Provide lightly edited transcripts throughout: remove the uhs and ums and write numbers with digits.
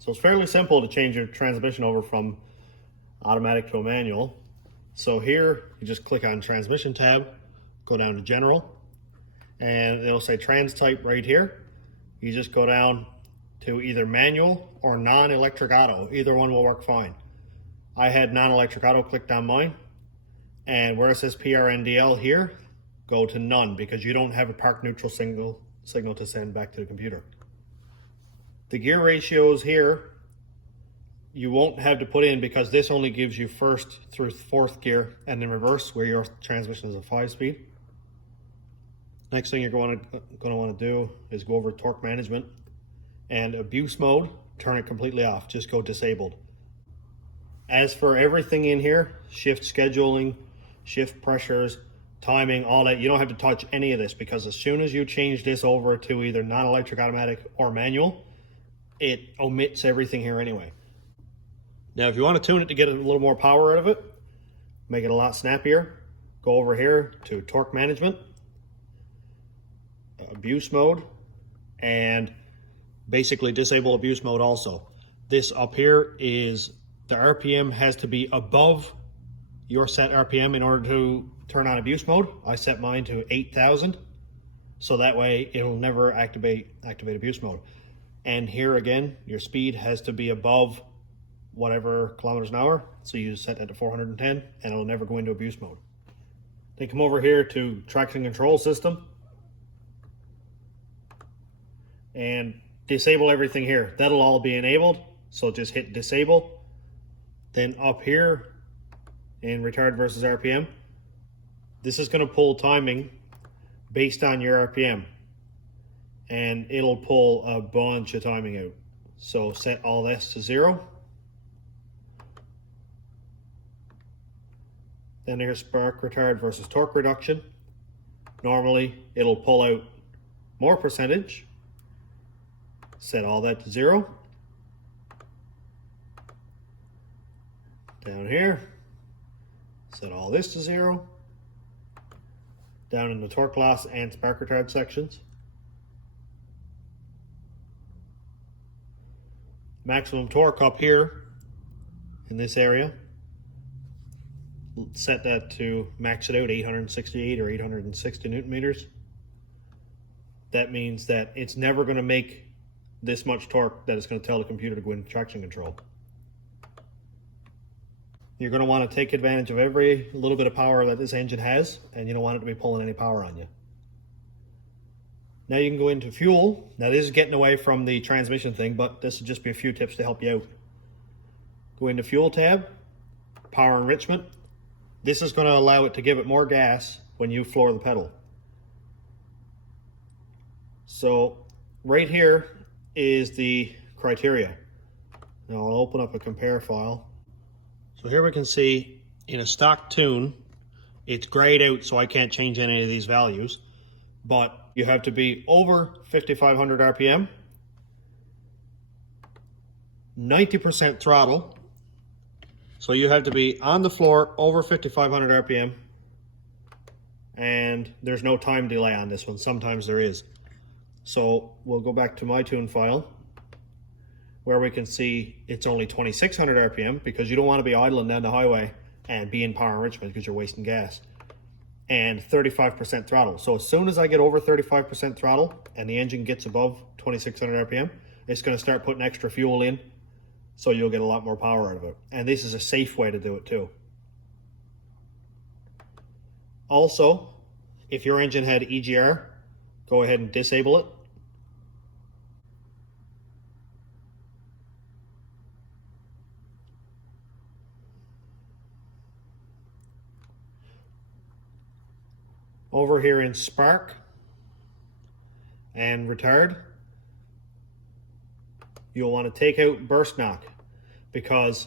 So it's fairly simple to change your transmission over from automatic to a manual. So here you just click on transmission tab, go down to general, and it'll say trans type right here. You just go down to either manual or non-electric auto. Either one will work fine. I had non-electric auto clicked on mine, and where it says PRNDL here, go to none because you don't have a park neutral signal to send back to the computer. The gear ratios here, you won't have to put in because this only gives you first through fourth gear and then reverse where your transmission is a 5-speed. Next thing you're going to want to do is go over torque management and abuse mode, turn it completely off, just go disabled. As for everything in here, shift scheduling, shift pressures, timing, all that, you don't have to touch any of this because as soon as you change this over to either non-electric automatic or manual, it omits everything here anyway. Now, if you want to tune it to get a little more power out of it, make it a lot snappier, go over here to torque management, abuse mode, and basically disable abuse mode also. This up here is the RPM has to be above your set RPM in order to turn on abuse mode. I set mine to 8,000, so that way it'll never activate abuse mode. And here again, your speed has to be above whatever kilometers an hour, so you set that to 410 and it'll never go into abuse mode. Then come over here to traction control system and disable everything here. That'll all be enabled, so just hit disable. Then up here in retard versus RPM, this is going to pull timing based on your RPM, and it'll pull a bunch of timing out. So set all this to 0. Then here's spark retard versus torque reduction. Normally it'll pull out more percentage. Set all that to 0. Down here, set all this to 0. Down in the torque loss and spark retard sections. Maximum torque up here in this area, set that to max it out 868 or 860 Newton meters. That means that it's never going to make this much torque that it's going to tell the computer to go into traction control. You're going to want to take advantage of every little bit of power that this engine has, and you don't want it to be pulling any power on you. Now you can go into fuel. Now this is getting away from the transmission thing, but this will just be a few tips to help you out. Go into fuel tab, power enrichment. This is going to allow it to give it more gas when you floor the pedal. So right here is the criteria. Now I'll open up a compare file. So here we can see in a stock tune, it's grayed out so I can't change any of these values, but you have to be over 5,500 RPM, 90% throttle. So you have to be on the floor over 5,500 RPM, and there's no time delay on this one. Sometimes there is. So we'll go back to my tune file where we can see it's only 2,600 RPM because you don't want to be idling down the highway and be in power enrichment because you're wasting gas. And 35% throttle. So as soon as I get over 35% throttle and the engine gets above 2,600 RPM, it's going to start putting extra fuel in, so you'll get a lot more power out of it. And this is a safe way to do it too. Also, if your engine had EGR, go ahead and disable it. Over here in spark and retard, you'll want to take out burst knock, because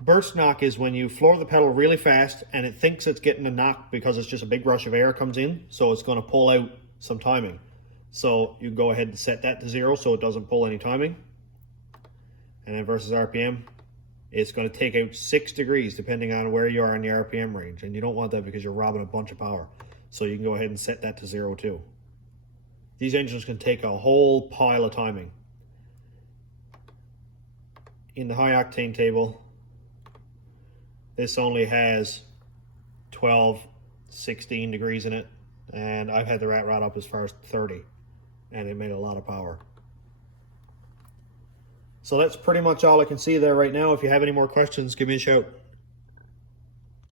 burst knock is when you floor the pedal really fast and it thinks it's getting a knock because it's just a big rush of air comes in, so it's going to pull out some timing. So you go ahead and set that to 0 so it doesn't pull any timing. And then versus RPM, it's going to take out 6 degrees depending on where you are in the RPM range, and you don't want that because you're robbing a bunch of power. So you can go ahead and set that to 0 too. These engines can take a whole pile of timing. in the high octane table, this only has 12, 16 degrees in it, and I've had the rat rod up as far as 30, and it made a lot of power. So that's pretty much all I can see there right now. If you have any more questions, give me a shout.